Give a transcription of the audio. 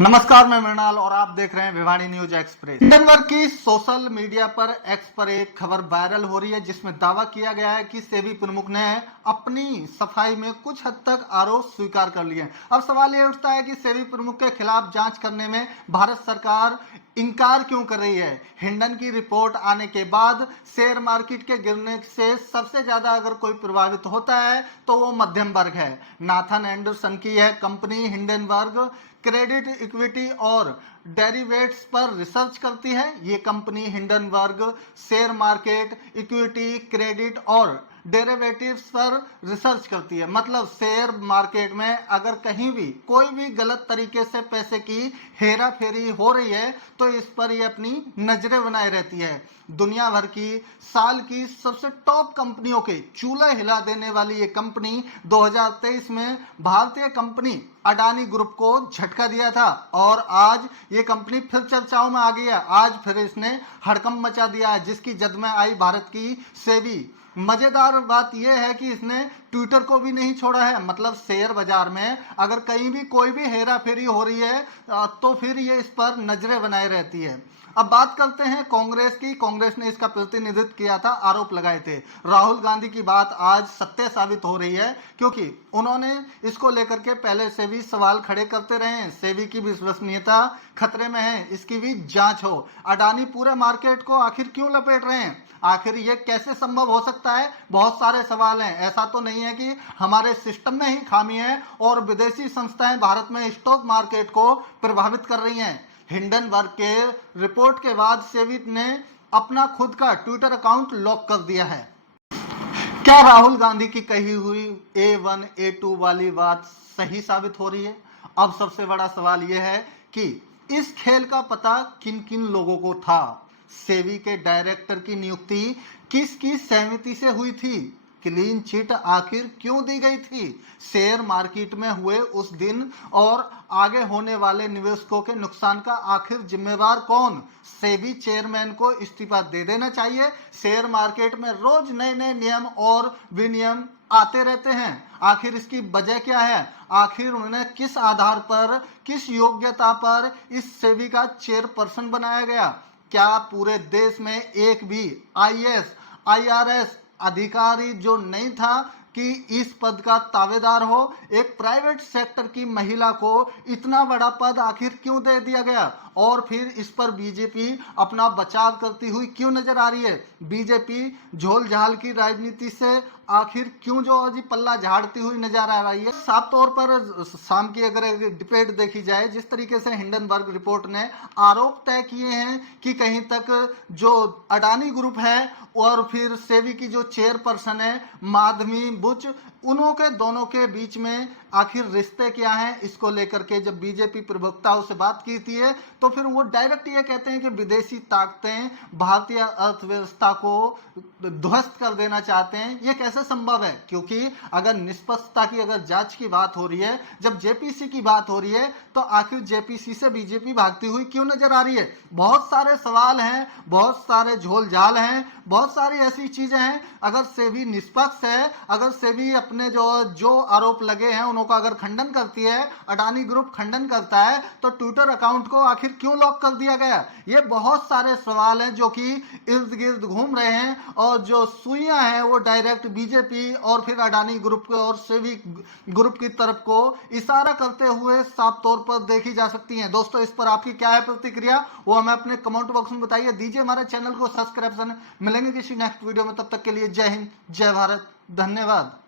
नमस्कार, मैं मृणाल और आप देख रहे हैं भिवानी न्यूज एक्सप्रेस। हिंडनबर्ग की सोशल मीडिया पर एक्स पर एक खबर वायरल हो रही है जिसमें दावा किया गया है कि सेबी प्रमुख ने अपनी सफाई में कुछ हद तक आरोप स्वीकार कर लिए हैं। अब सवाल यह उठता है कि सेबी प्रमुख के खिलाफ जांच करने में भारत सरकार इनकार क्यों कर रही है। हिंडन की रिपोर्ट आने के बाद शेयर मार्केट के गिरने से सबसे ज्यादा अगर कोई प्रभावित होता है तो वो मध्यम वर्ग है। नाथन एंडरसन की यह कंपनी हिंडनबर्ग क्रेडिट, इक्विटी और डेरिवेटिव्स पर रिसर्च करती है। ये company Hindenburg share market, equity, credit और डेरिवेटिव्स पर रिसर्च करती है। मतलब शेयर मार्केट में अगर कहीं भी कोई भी गलत तरीके से पैसे की हेरा फेरी हो रही है तो इस पर ये अपनी नजरें बनाए रहती है। दुनिया भर की साल की सबसे टॉप कंपनियों के चूल्हा हिला देने वाली ये कंपनी 2023 में भारतीय कंपनी अडानी ग्रुप को झटका दिया था और आज ये कंपनी फिर चर्चाओं में आ गई है। आज फिर इसने हड़कंप मचा दिया है जिसकी जद में आई भारत की सेबी। मजेदार बात यह है कि इसने ट्विटर को भी नहीं छोड़ा है। मतलब शेयर बाजार में अगर कहीं भी कोई भी हेरा फेरी हो रही है तो फिर ये इस पर नजरें बनाए रहती है। अब बात करते हैं कांग्रेस की। कांग्रेस ने इसका प्रतिनिधित्व किया था, आरोप लगाए थे। राहुल गांधी की बात आज सत्य साबित हो रही है क्योंकि उन्होंने इसको लेकर के पहले से भी सवाल खड़े करते रहे हैं। सेबी की विश्वसनीयता खतरे में है, इसकी भी जांच हो। अडानी पूरे मार्केट को आखिर क्यों लपेट रहे हैं, आखिर ये कैसे संभव हो सकता है। बहुत सारे सवाल हैं। ऐसा तो नहीं है कि हमारे सिस्टम में ही खामी है और विदेशी संस्थाएं भारत में स्टॉक मार्केट को प्रभावित कर रही हैं। हिंडनबर्ग के रिपोर्ट के बाद सेबी ने अपना खुद का ट्विटर अकाउंट लॉक कर दिया है। क्या राहुल गांधी की कही हुई A1 A2 वाली बात सही साबित हो रही है? अब सबसे बड़ा सवाल यह है कि इस खेल का पता किन किन लोगों को था। सेबी के डायरेक्टर की नियुक्ति किसकी सहमति से हुई थी? क्लीन चिट आखिर क्यों दी गई थी? शेयर मार्केट में हुए उस दिन और आगे होने वाले निवेशकों के नुकसान का आखिर जिम्मेवार कौन? सेबी चेयरमैन को इस्तीफा दे देना चाहिए। शेयर मार्केट में रोज नए नए नियम और विनियम आते रहते हैं, आखिर इसकी वजह क्या है? आखिर उन्हें किस आधार पर, किस योग्यता पर इस सेबी का चेयरपर्सन बनाया गया? क्या पूरे देश में एक भी IAS, IRS अधिकारी जो नहीं था कि इस पद का दावेदार हो? एक प्राइवेट सेक्टर की महिला को इतना बड़ा पद आखिर क्यों दे दिया गया? और फिर इस पर बीजेपी अपना बचाव करती हुई क्यों नजर आ रही है? बीजेपी झोल झाल की राजनीति से आखिर क्यों जो अजी पल्ला झाड़ती हुई नजर आ रही है? साफ तौर पर शाम की अगर डिबेट देखी जाए, जिस तरीके से हिंडनबर्ग रिपोर्ट ने आरोप तय किए हैं कि कहीं तक जो अडानी ग्रुप है और फिर सेबी की जो चेयरपर्सन है माधवी बुच, उन्हों के दोनों के बीच में आखिर रिश्ते क्या हैं, इसको लेकर के जब बीजेपी प्रवक्ताओं से बात की थी तो फिर वो डायरेक्ट ये कहते हैं कि विदेशी ताकतें भारतीय अर्थव्यवस्था को ध्वस्त कर देना चाहते हैं। ये कैसे संभव है? क्योंकि अगर निष्पक्षता की अगर जांच की बात हो रही है, जब जेपीसी की बात हो रही है तो आखिर जेपीसी से बीजेपी भागती हुई क्यों नजर आ रही है? बहुत सारे सवाल हैं, बहुत सारे झोल झाल हैं, बहुत सारी ऐसी चीजें हैं। अगर सेबी निष्पक्ष है, अगर सेबी अपने जो आरोप लगे हैं उनको अगर खंडन करती है, अडानी ग्रुप खंडन करता है, तो ट्विटर अकाउंट को आखिर क्यों लॉक कर दिया गया? ये बहुत सारे सवाल हैं जो कि इर्द गिर्द घूम रहे हैं और जो सुइयां हैं वो डायरेक्ट बीजेपी और फिर अडानी ग्रुप और सेबी ग्रुप की तरफ को इशारा करते हुए साफ तौर पर देखी जा सकती हैं। दोस्तों, इस पर आपकी क्या है प्रतिक्रिया, वो हमें अपने कमेंट बॉक्स में बताइए। दीजिए हमारे चैनल को सब्सक्राइब। मिलेंगे किसी नेक्स्ट वीडियो में, तब तक के लिए जय हिंद, जय भारत, धन्यवाद।